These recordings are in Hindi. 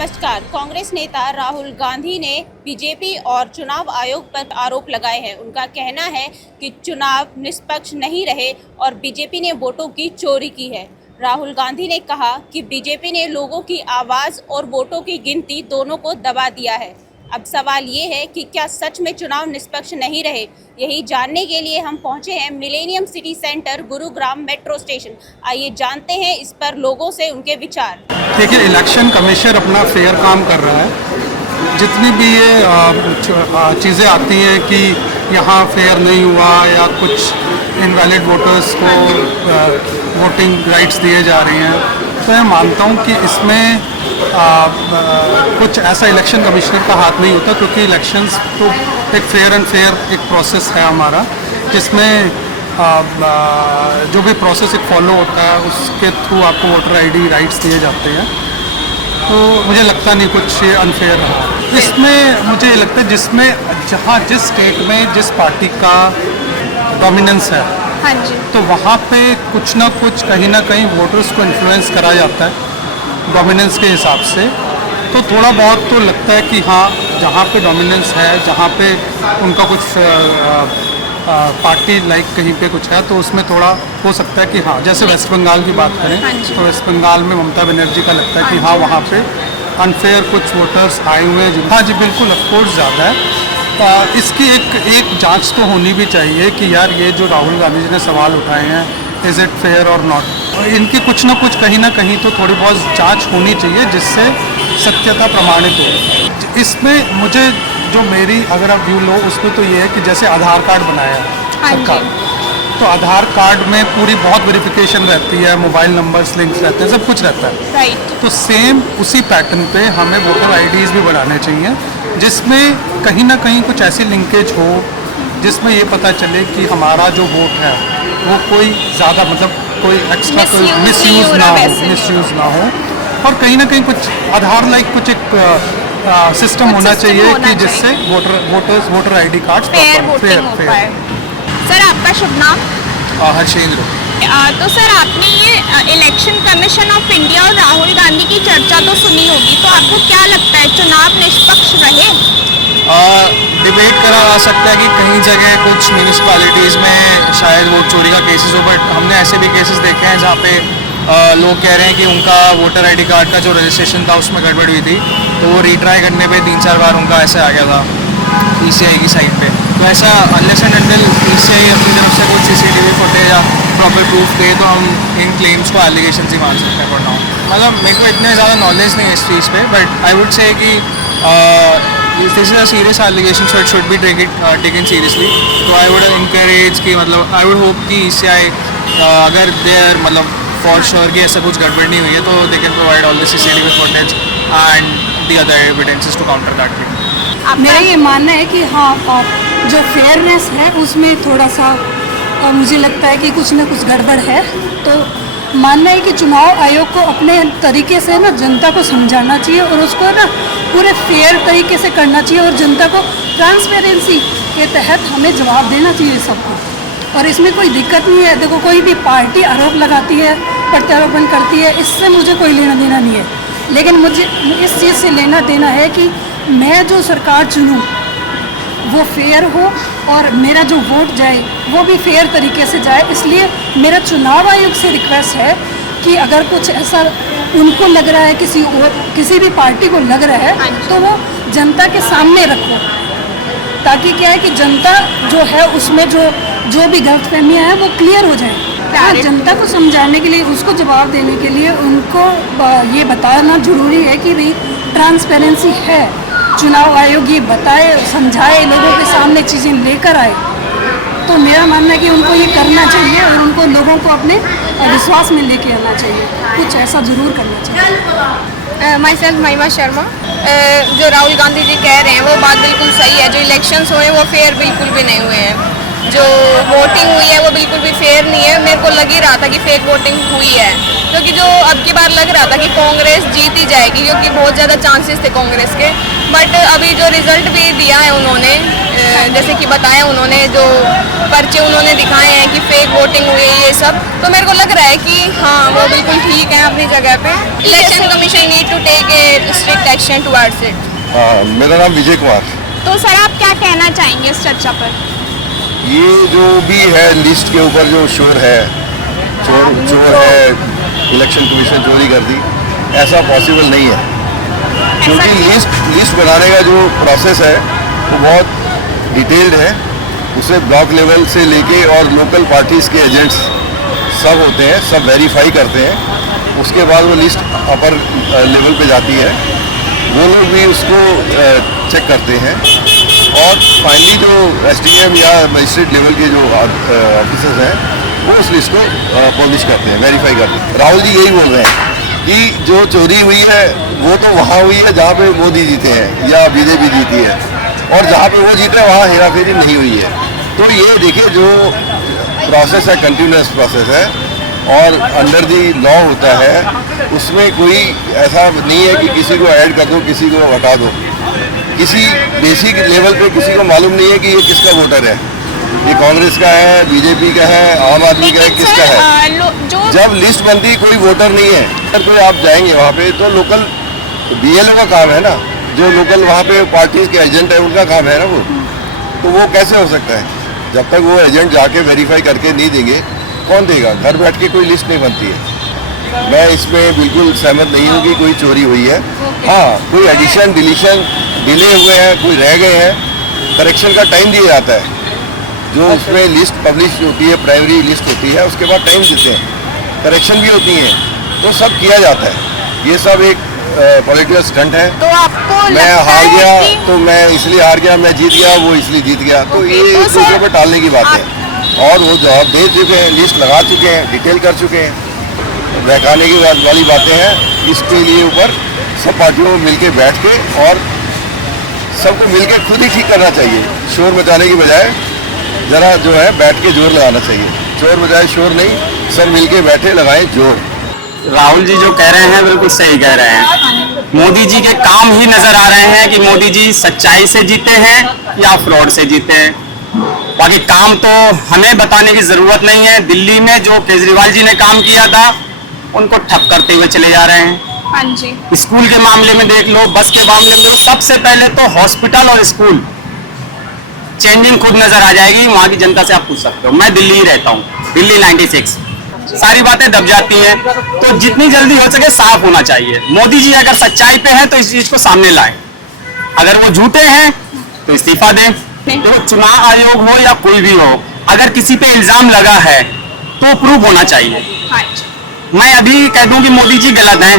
नमस्कार। कांग्रेस नेता राहुल गांधी ने बीजेपी और चुनाव आयोग पर आरोप लगाए हैं। उनका कहना है कि चुनाव निष्पक्ष नहीं रहे और बीजेपी ने वोटों की चोरी की है। राहुल गांधी ने कहा कि बीजेपी ने लोगों की आवाज़ और वोटों की गिनती दोनों को दबा दिया है। अब सवाल ये है कि क्या सच में चुनाव निष्पक्ष नहीं रहे? यही जानने के लिए हम पहुंचे हैं millennium city centre Gurugram metro station. आइए जानते हैं इस पर लोगों से उनके विचार। देखिए, इलेक्शन कमीशन अपना फेयर काम कर रहा है। जितनी भी ये चीज़ें आती हैं कि यहाँ फेयर नहीं हुआ या कुछ इनवैलिड वोटर्स को वोटिंग राइट्स दिए जा रही हैं, तो मैं मानता हूँ कि इसमें कुछ ऐसा इलेक्शन कमिश्नर का हाथ नहीं होता, क्योंकि इलेक्शंस तो एक फेयर एंड फेयर एक प्रोसेस है हमारा, जिसमें जो भी प्रोसेस एक फॉलो होता है उसके थ्रू आपको वोटर आईडी राइट्स दिए जाते हैं। तो मुझे लगता नहीं कुछ ये अनफेयर रहा इसमें। मुझे ये लगता है जिसमें जिस स्टेट में जिस पार्टी का डोमिनेंस है, हाँ जी, तो वहाँ पे कुछ ना कुछ कहीं ना कहीं वोटर्स को इन्फ्लुएंस करा जाता है डोमिनेंस के हिसाब से। तो थोड़ा बहुत तो लगता है कि हाँ, जहाँ पे डोमिनेंस है, जहाँ पे उनका कुछ पार्टी लाइक कहीं पे कुछ है, तो उसमें थोड़ा हो सकता है कि हाँ, जैसे वेस्ट बंगाल की बात करें, हाँ तो वेस्ट बंगाल में ममता बनर्जी का लगता है कि हाँ, वहाँ पे अनफेयर कुछ वोटर्स आए हुए हैं। हाँ जी, बिल्कुल, ऑफकोर्स ज़्यादा है। इसकी एक जांच तो होनी भी चाहिए कि यार, ये जो राहुल गांधी जी ने सवाल उठाए हैं, इज़ इट फेयर और नॉट, इनकी कुछ ना कहीं तो थोड़ी बहुत जांच होनी चाहिए, जिससे सत्यता प्रमाणित हो। इसमें मुझे जो मेरी अगर आप व्यू लो, उसमें तो ये है कि जैसे आधार कार्ड बनाया है सरकार, तो आधार कार्ड में पूरी बहुत वेरिफिकेशन रहती है, मोबाइल नंबर्स लिंक्स रहते हैं, सब कुछ रहता है, राइट। तो सेम उसी पैटर्न पे हमें वोटर आईडीज़ भी बनाने चाहिए, जिसमें कहीं ना कहीं कुछ ऐसी लिंकेज हो जिसमें ये पता चले कि हमारा जो वोट है वो कोई ज़्यादा कोई एक्स्ट्रा कोई मिसयूज़ ना हो, और कहीं ना कहीं कुछ आधार लाइक कुछ एक सिस्टम होना चाहिए कि जिससे voter ID card fair voting हो पाए। सर, आपका शुभ नाम? हर्षेंद्र। तो सर, आपने ये इलेक्शन कमीशन ऑफ इंडिया और राहुल गांधी की चर्चा तो सुनी होगी, तो आपको क्या लगता है चुनाव निष्पक्ष रहे? डिबेट करा जा सकता है कि कहीं जगह कुछ म्यूनिसिपैलिटीज़ में शायद वोट चोरी का केसेस हो, बट हमने ऐसे भी केसेस देखे हैं जहाँ पे लोग कह रहे हैं कि उनका वोटर आईडी कार्ड का जो रजिस्ट्रेशन था उसमें गड़बड़ हुई थी, तो वो रीट्राई करने पे 3-4 बार उनका ऐसे आ गया था ईसीआई की साइट पे। तो ऐसा अनलेस एंड अनटिल ईसीआई अपनी तरफ से कुछ सीसीटीवी फुटेज या प्रॉपर प्रूफ दे, तो हम इन क्लेम्स को एलिगेशन ही मान सकते हैं। मतलब मेरे को इतने ज़्यादा नॉलेज नहीं है इस चीज़ पे, बट आई वुड से कि this is a serious allegation, so it should be taken seriously. तो आई वुड इनकरेज कि आई वुड होप कि ईसीआई अगर देयर फॉर श्योर कि ऐसा कुछ गड़बड़ नहीं हुई है, तो they can provide all the CCTV footage and the other evidences to counter that. मेरा ये मानना है कि हाँ, जो फेयरनेस है उसमें थोड़ा सा मुझे लगता है कि कुछ ना कुछ गड़बड़ है। तो मानना है कि चुनाव आयोग को अपने तरीके से ना जनता को समझाना चाहिए और उसको ना पूरे फेयर तरीके से करना चाहिए, और जनता को ट्रांसपेरेंसी के तहत हमें जवाब देना चाहिए सबको। और इसमें कोई दिक्कत नहीं है। देखो, कोई भी पार्टी आरोप लगाती है, प्रत्यारोपण करती है, इससे मुझे कोई लेना देना नहीं है, लेकिन मुझे इस चीज़ से लेना देना है कि मैं जो सरकार चुनूँ वो फेयर हो और मेरा जो वोट जाए वो भी फेयर तरीके से जाए। इसलिए मेरा चुनाव आयोग से रिक्वेस्ट है कि अगर कुछ ऐसा उनको लग रहा है, किसी भी पार्टी को लग रहा है, तो वो जनता के सामने रखो, ताकि क्या है कि जनता जो है उसमें जो भी गलतफहमियाँ हैं वो क्लियर हो जाए। जनता को समझाने के लिए, उसको जवाब देने के लिए उनको ये बताना ज़रूरी है कि भाई ट्रांसपेरेंसी है। चुनाव आयोग ये बताए, समझाए, लोगों के सामने चीज़ें लेकर आए। तो मेरा मानना है कि उनको ये करना चाहिए और उनको लोगों को अपने विश्वास में लेके आना चाहिए। कुछ ऐसा ज़रूर करना चाहिए। माई सेल्फ महिमा शर्मा। जो राहुल गांधी जी कह रहे हैं वो बात बिल्कुल सही है। जो इलेक्शंस हुए वो फेयर बिल्कुल भी नहीं हुए हैं। जो वोटिंग हुई है वो बिल्कुल भी फेयर नहीं है। मेरे को लग ही रहा था कि फेक वोटिंग हुई है, क्योंकि जो अब की बार लग रहा था कि कांग्रेस जीत ही जाएगी, क्योंकि बहुत ज़्यादा चांसेस थे कांग्रेस के। बट अभी जो रिजल्ट भी दिया है उन्होंने, जैसे कि बताया उन्होंने, जो पर्चे उन्होंने दिखाए हैं कि फेक वोटिंग हुई है ये सब, तो मेरे को लग रहा है कि हाँ वो बिल्कुल ठीक है अपनी जगह पे। Election commission need to take a strict action towards it. मेरा नाम विजय कुमार। तो सर आप क्या कहना चाहेंगे इस चर्चा पर? ये जो भी है लिस्ट के ऊपर जो शोर है, चोर है, इलेक्शन कमीशन चोरी कर दी, ऐसा पॉसिबल नहीं है, क्योंकि लिस्ट बनाने का जो प्रोसेस है वो बहुत डिटेल्ड है। उसे ब्लॉक लेवल से लेके और लोकल पार्टीज़ के एजेंट्स सब होते हैं, सब वेरीफाई करते हैं। उसके बाद वो लिस्ट अपर लेवल पे जाती है, वो लोग भी उसको चेक करते हैं और फाइनली जो एसडीएम या मजिस्ट्रेट लेवल के जो ऑफिसर्स हैं वो उस लिस्ट को पब्लिश करते हैं, वेरीफाई करते हैं। राहुल जी यही बोल रहे हैं कि जो चोरी हुई है वो तो वहाँ हुई है जहाँ पे मोदी जीते हैं या बीजेपी जीती है, और जहाँ पे वो जीते हैं वहाँ हेराफेरी नहीं हुई है। तो ये देखिए जो प्रोसेस है कंटिन्यूस प्रोसेस है और अंडर दी लॉ होता है, उसमें कोई ऐसा नहीं है कि किसी को ऐड कर दो किसी को हटा दो। किसी बेसिक लेवल पे किसी को मालूम नहीं है कि ये किसका वोटर है, ये कांग्रेस का है, बीजेपी का है, आम आदमी का है, किसका है। जब लिस्ट बनती कोई वोटर नहीं है, अगर कोई आप जाएंगे वहाँ पे तो लोकल बीएलओ का काम है ना, जो लोकल वहाँ पे पार्टीज के एजेंट है उनका काम है ना वो, तो वो कैसे हो सकता है? जब तक वो एजेंट जाके वेरीफाई करके नहीं देंगे कौन देगा? घर बैठ के कोई लिस्ट नहीं बनती है। मैं इसमें बिल्कुल सहमत नहीं हूँ कि कोई चोरी हुई है। हाँ, कोई एडिशन डिलीशन डिले हुए हैं, कोई रह गए हैं, करेक्शन का टाइम दिया जाता है। जो उसमें लिस्ट पब्लिश होती है, प्राइमरी लिस्ट होती है, उसके बाद टाइम देते हैं, करेक्शन भी होती हैं, तो सब किया जाता है। ये सब एक पॉलिटिकल स्टंट है। तो आपको मैं हार गया तो मैं इसलिए हार गया, मैं जीत गया वो इसलिए जीत गया, तो ये एक दूसरे पर टालने की बात है। और वो जवाब दे चुके हैं, लिस्ट लगा चुके हैं, डिटेल कर चुके हैं, बहकाने की वाली बातें हैं। इसके लिए ऊपर सब पार्टियों को मिलके बैठ के और सबको मिलके खुद ही ठीक करना चाहिए। शोर मचाने की बजाय ज़रा जो है बैठ के जोर लगाना चाहिए। शोर बजाय शोर नहीं, सब मिलके बैठे लगाएं जोर। राहुल जी जो कह रहे हैं बिल्कुल सही कह रहे हैं। मोदी जी के काम ही नजर आ रहे हैं कि मोदी जी सच्चाई से जीते हैं या फ्रॉड से जीते हैं। बाकी काम तो हमें बताने की जरूरत नहीं है। दिल्ली में जो केजरीवाल जी ने काम किया था उनको ठप करते हुए चले जा रहे हैं। हाँ जी। स्कूल के मामले में देख लो, बस के मामले में देखो, सबसे पहले तो हॉस्पिटल और स्कूल चेंजिंग खुद नजर आ जाएगी। वहां की जनता से आप पूछ सकते हो, मैं दिल्ली ही रहता हूँ, दिल्ली 96, सारी बातें दब जाती हैं। तो जितनी जल्दी हो सके साफ होना चाहिए। मोदी जी अगर सच्चाई पे हैं तो इस चीज को सामने लाएं, अगर वो झूठे हैं तो इस्तीफा दें। तो चुनाव आयोग हो या कोई भी हो, अगर किसी पे इल्जाम लगा है तो प्रूफ होना चाहिए। मैं अभी कह दूं कि मोदी जी गलत हैं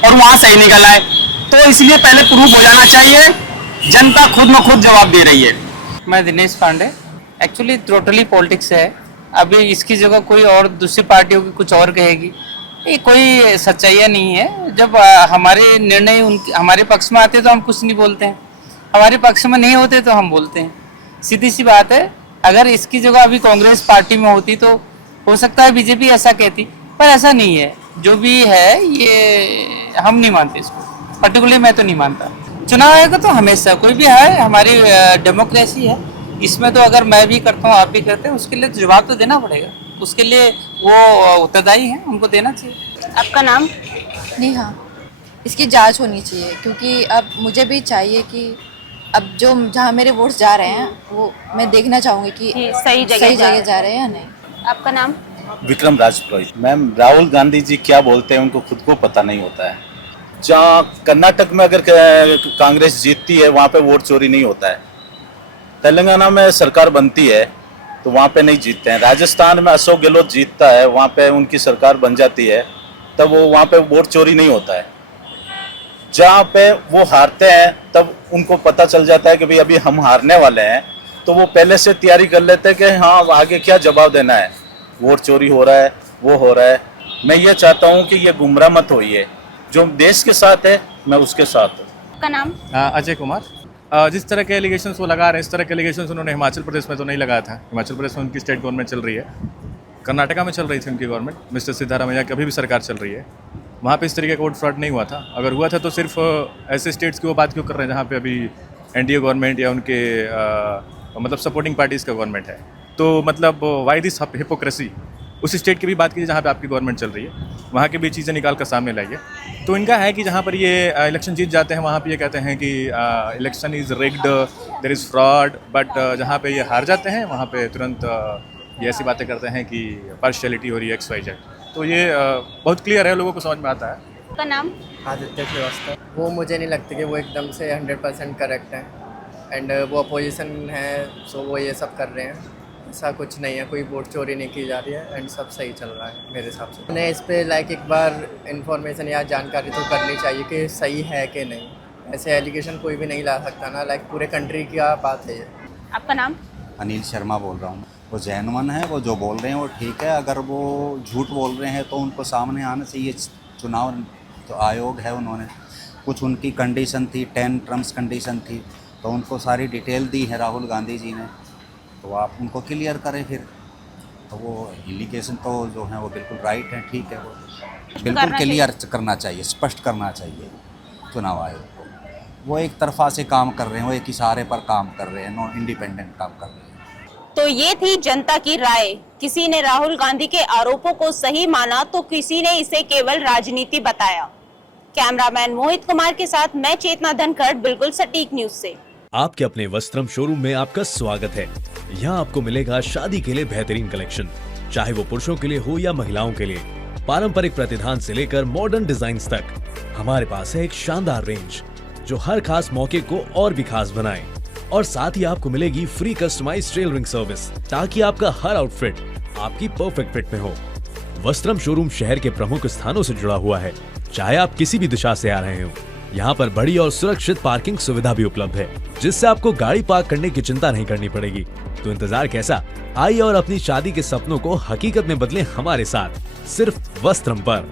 और वहां सही निकल आए, तो इसलिए पहले प्रूफ हो जाना चाहिए। जनता खुद में खुद जवाब दे रही है। मैं Dinesh Pandey. Actually totally politics है। अभी इसकी जगह कोई और दूसरी पार्टियों की कुछ और कहेगी, ये कोई सच्चाइयाँ नहीं है। जब हमारे निर्णय हमारे पक्ष में आते तो हम कुछ नहीं बोलते हैं, हमारे पक्ष में नहीं होते तो हम बोलते हैं। सीधी सी बात है। अगर इसकी जगह अभी कांग्रेस पार्टी में होती तो हो सकता है बीजेपी ऐसा कहती, पर ऐसा नहीं है। जो भी है ये हम नहीं मानते इसको, पर्टिकुलरली मैं तो नहीं मानता। चुनाव आयोग तो हमेशा कोई भी है, हमारी डेमोक्रेसी है, इसमें तो अगर मैं भी करता हूँ आप भी करते हैं, उसके लिए तो जवाब तो देना पड़ेगा। उसके लिए वो उत्तरदायी हैं, उनको देना चाहिए। आपका नाम? नेहा। इसकी जांच होनी चाहिए, क्योंकि अब मुझे भी चाहिए कि अब जो जहाँ मेरे वोट्स जा रहे हैं वो मैं देखना चाहूँगी कि सही जगह जा रहे हैं या नहीं। आपका नाम? विक्रम राजपुरोहित। मैम, राहुल गांधी जी क्या बोलते हैं उनको खुद को पता नहीं होता है। जहाँ कर्नाटक में अगर कांग्रेस जीतती है वहाँ पे वोट चोरी नहीं होता है। तेलंगाना में सरकार बनती है तो वहाँ पे नहीं जीतते हैं। राजस्थान में अशोक गहलोत जीतता है, वहाँ पे उनकी सरकार बन जाती है, तब वो वहाँ पे वोट चोरी नहीं होता है। जहाँ पे वो हारते हैं तब उनको पता चल जाता है कि भाई अभी हम हारने वाले हैं, तो वो पहले से तैयारी कर लेते हैं कि हाँ आगे क्या जवाब देना है, वोट चोरी हो रहा है, वो हो रहा है। मैं ये चाहता हूँ कि ये गुमराह मत होइए। जो देश के साथ है मैं उसके साथ हूँ। आपका नाम? अजय कुमार। जिस तरह के एलिगेशंस वो लगा रहे हैं, इस तरह के एलिगेशंस उन्होंने हिमाचल प्रदेश में तो नहीं लगाया था। हिमाचल प्रदेश में उनकी स्टेट गवर्नमेंट चल रही है, कर्नाटका में चल रही थी उनकी गवर्नमेंट, मिस्टर सिद्धारामैया की अभी भी सरकार चल रही है। वहाँ पे इस तरीके का वोट फ्रॉड नहीं हुआ था। अगर हुआ था तो सिर्फ ऐसे स्टेट्स की वो बात क्यों कर रहे हैं जहाँ पे अभी एनडीए गवर्नमेंट या उनके मतलब सपोर्टिंग पार्टीज़ का गवर्नमेंट है। तो मतलब वाई दिस हिपोक्रेसी। उस स्टेट की भी बात कीजिए जहाँ पे आपकी गवर्नमेंट चल रही है, वहाँ की भी चीज़ें निकाल कर सामने लाइए। तो इनका है कि जहाँ पर ये इलेक्शन जीत जाते हैं वहाँ पे ये कहते हैं कि election is rigged, there is fraud, but जहाँ पे ये हार जाते हैं वहाँ पे तुरंत ये ऐसी बातें करते हैं कि पार्शियलिटी हो रही है XYZ। तो ये बहुत क्लियर है, लोगों को समझ में आता है। आपका नाम? आदित्य श्रीवास्तव। वो मुझे नहीं लगता कि वो एकदम से 100% करेक्ट है, एंड वो अपोजिशन है, सो वो ये सब कर रहे हैं। ऐसा कुछ नहीं है, कोई वोट चोरी नहीं की जा रही है, एंड सब सही चल रहा है मेरे हिसाब से। उन्हें इस पर एक बार इन्फॉर्मेशन या जानकारी तो करनी चाहिए कि सही है कि नहीं। ऐसे एलिगेशन कोई भी नहीं ला सकता ना, पूरे कंट्री की बात है ये। आपका नाम? अनिल शर्मा बोल रहा हूँ। वो जेन्युइन है, वो जो बोल रहे हैं वो ठीक है। अगर वो झूठ बोल रहे हैं तो उनको सामने आना चाहिए। चुनाव जो आयोग है उन्होंने कुछ उनकी कंडीशन थी, 10 टर्म्स कंडीशन थी, तो उनको सारी डिटेल दी है राहुल गांधी जी ने, तो आप उनको क्लियर करें फिर। तो वो एलिगेशन तो जो है वो बिल्कुल राइट है, ठीक है, वो बिल्कुल क्लियर करना चाहिए, स्पष्ट करना चाहिए चुनाव आयोग को। वो एक तरफा से काम कर रहे हैं, वो एक इशारे पर काम कर रहे हैं, नॉन इंडिपेंडेंट काम कर रहे हैं। तो ये थी जनता की राय। किसी ने राहुल गांधी के आरोपों को सही माना तो किसी ने इसे केवल राजनीति बताया। कैमरामैन मोहित कुमार के साथ मैं चेतना धनखड़, बिल्कुल सटीक न्यूज से। आपके अपने वस्त्रम शोरूम में आपका स्वागत है। यहाँ आपको मिलेगा शादी के लिए बेहतरीन कलेक्शन, चाहे वो पुरुषों के लिए हो या महिलाओं के लिए। पारंपरिक प्रतिधान से लेकर मॉडर्न डिजाइन तक हमारे पास है एक शानदार रेंज जो हर खास मौके को और भी खास बनाए। और साथ ही आपको मिलेगी फ्री कस्टमाइज्ड टेलरिंग सर्विस, ताकि आपका हर आउटफिट आपकी परफेक्ट फिट में हो। वस्त्रम शोरूम शहर के प्रमुख स्थानों से जुड़ा हुआ है, चाहे आप किसी भी दिशा से आ रहे हो। यहाँ पर बड़ी और सुरक्षित पार्किंग सुविधा भी उपलब्ध है, जिससे आपको गाड़ी पार्क करने की चिंता नहीं करनी पड़ेगी। तो इंतजार कैसा, आइए और अपनी शादी के सपनों को हकीकत में बदलें हमारे साथ, सिर्फ वस्त्रम पर।